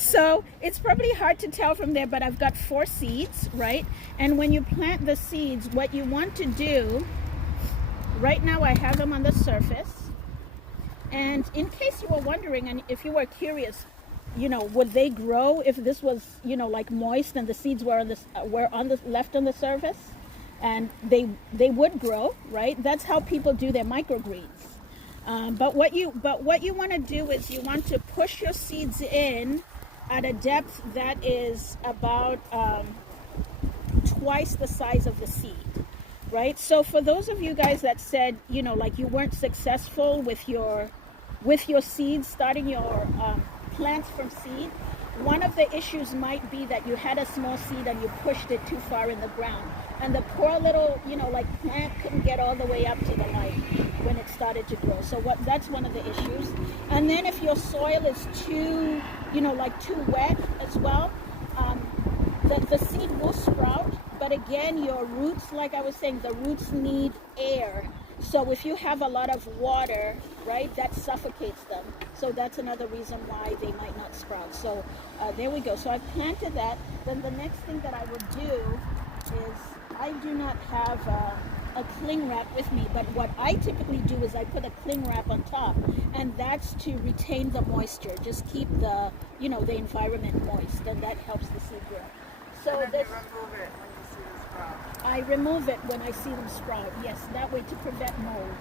So it's probably hard to tell from there, but I've got 4 seeds, right? And when you plant the seeds, what you want to do, right now I have them on the surface. And in case you were wondering, and if you were curious, would they grow if this was, like moist and the seeds were left on the surface? And they would grow, right? That's how people do their microgreens. But what you want to do is you want to push your seeds in at a depth that is about twice the size of the seed, right? So for those of you guys that said, like you weren't successful with your seeds, starting your plants from seed, one of the issues might be that you had a small seed and you pushed it too far in the ground. And the poor little, like plant couldn't get all the way up to the light when it started to grow. So that's one of the issues. And then if your soil is too, too wet as well, the seed will sprout. But again, your roots, like I was saying, the roots need air. So if you have a lot of water, right, that suffocates them. So that's another reason why they might not sprout. So there we go. So I've planted that. Then the next thing that I would do is I do not have a cling wrap with me, but what I typically do is I put a cling wrap on top, and that's to retain the moisture, just keep the the environment moist, and that helps the seed grow. So and then you remove it when you see the sprout. I remove it when I see them sprout. Yes, that way to prevent mold.